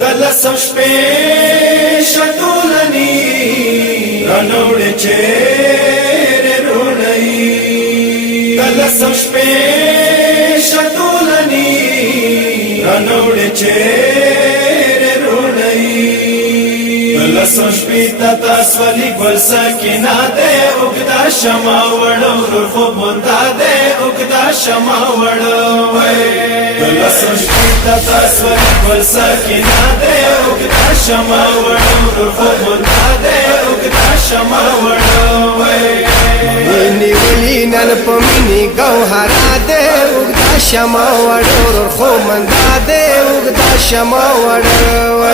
دلسم شپې شټولنی رانوړې چیرې روړی دلسم شپې شټولنی رانوړې چیرې روړی دلسم شپې تاسو ولي ګل سکینه دې وګدا شمع وړو خو مونږه دې وګدا شمع وړو دلسم شپې تاسو ولي ګل سکینه دې وګدا شمع وړو خو مونږه دې وګدا شمع وړو نیولی نن پمینی گوهرا دے اگدا شما وڑور خو مندا دے اگدا شما وڑور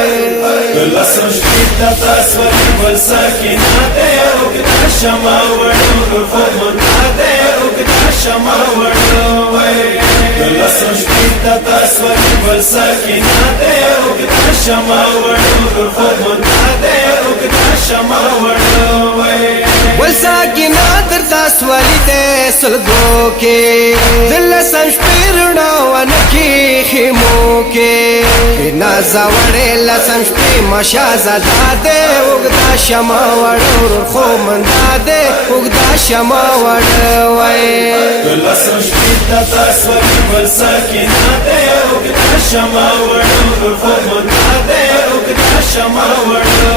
دلسم شپې تاسو ولي ګل سکینه دې وګدا شمع وړو خو مونږه دې وګدا شمع وړو دلسم شپې تاسو ولي ګل سکینه دې وګدا شمع وړو خو مونږه دې وګدا شمع وړو ول ساکینا در تاس والی دے سلگو کے دل سمش پیرنا ونکی خیمو کے نازا وڑے لسمش پی مشا زدا دے اگدا شما وڑور خو مندا دے اگدا شما وڑوئے دلسم شپې تاسو ولي ګل سکینه دې وګدا شمع وړو خو مونږه دې وګدا شمع وړو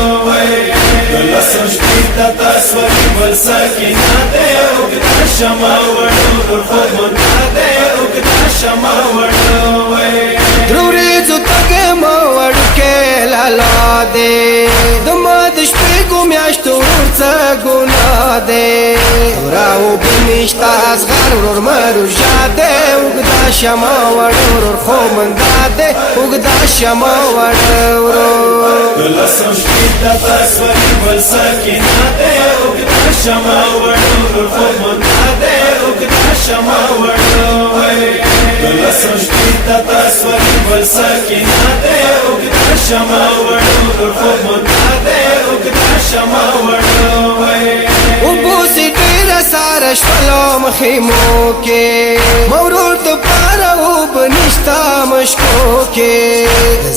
دلسم شپې تاسو ولي ګل سکینه دې وګدا شمع وړو خو مونږه دې وګدا شمع وړو دروری زو تک ما وڑو کے لالا دے دمادش پی گمیاشتو ورزا گنا دے راو بنشتا از غرور مرو جاده اگدا شما وڑور خو مندا دے اگدا شما وڑور دلسم شپې تاسو ولي ګل سکینه دې وګدا شمع وړو خو مونږه دې وګدا شمع وړو دلسم شپې تاسو ولي ګل سکینه دې وګدا شمع وړو خو مونږه دې وګدا شمع وړو او بوسی تیرا سارا شفلو مخیمو کے مورور تو پارا او بنشتا مشکو کے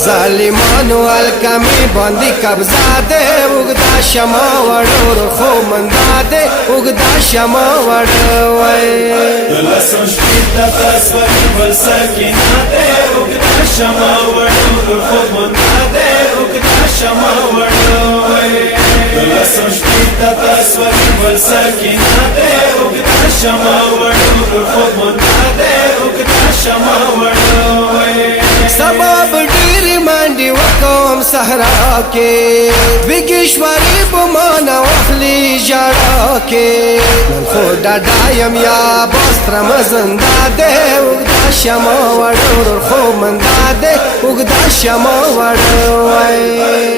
ظالمانو الکمی باندی قبضہ دے اگدا شما وڑور خو مندا دے اگدا شما وڑوئے دلسم شپې تاسو ولي ګل سکینه دې وګدا شمع وړو خو مونږه دې وګدا شمع وړو دلسم شپې تاسو ولي ګل سکینه دې وګدا شمع وړو خو مونږه دې وګدا شمع وړو سبب ډیر منډي وکوم صحرا کې بګیشوري بمانا واخلي جړا کې نن خو ډاډایم یا بستر مزندا دې وګدا شمع وړور خو مندا دې وګدا شمع وړوئ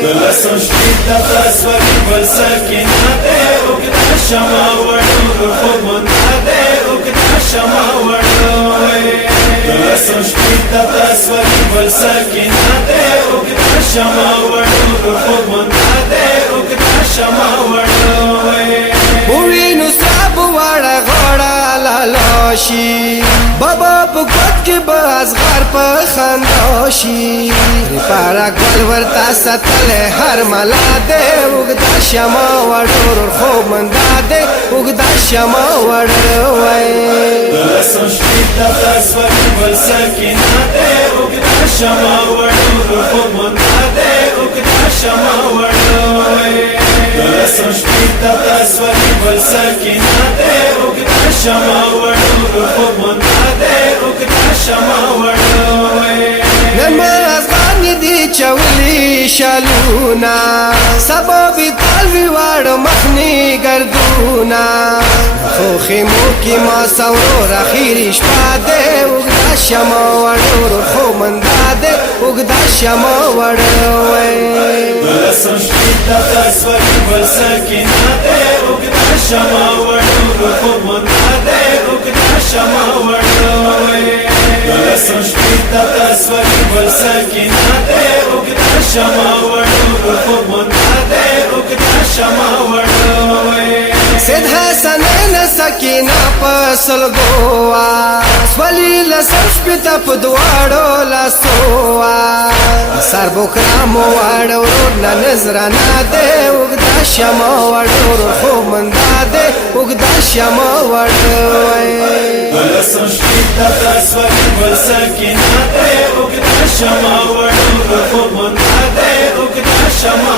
دلسم شپې تاسو ولي ګل سکینه دې وګدا شمع وړو خو مونږه دې وګدا شمع وړو دلسم شپې تاسو ولي ګل سکینه دې وګدا شمع وړو خو مونږه دې وګدا شمع وړو وینو ساب وړه غړه لالاشي بابا پکوت کې باز غر په خنداشي پارا ګل ورتا ستل هر ملا دې وګدا شمع وړور خو مندا دې وګدا شمع وړوئ دلسم شپې تاسو ولي ګل سکینه دې وګدا شمع وړو خو مونږه دې وګدا شمع وړو دلسم شپې تاسو ولي ګل سکینه دې وګدا شمع وړو خو مونږه دې وګدا شمع وړو نن ازغان دی چولی شلونا سبب تلوی وړ مخنی گردونا خو خیمو کی ما سورور اخیری شپا دے اگدا شما وڑور خو مندا دے اگدا شما وڑوئے دلسم شپې تاسو ولي ګل سکینه دې وګدا شمع وړو خو مونږه دې وګدا شمع وړو دلسم شپې تاسو ولي ګل سکینه دې وګدا شمع وړو خو مونږه دې وګدا شمع وړو سید حسن سکینه پسلګوا ولی لسش پتا په دواړو لاسوا سر بکرام واړه ورور نه نظرانه دی اوږده شمه واړه ورور خوب منده دی اوږده شمه واړه دولسم شپېته تسوکي ګل سکینه دی اوږده شمه واړه ورور خوب منده دی اوږده شمه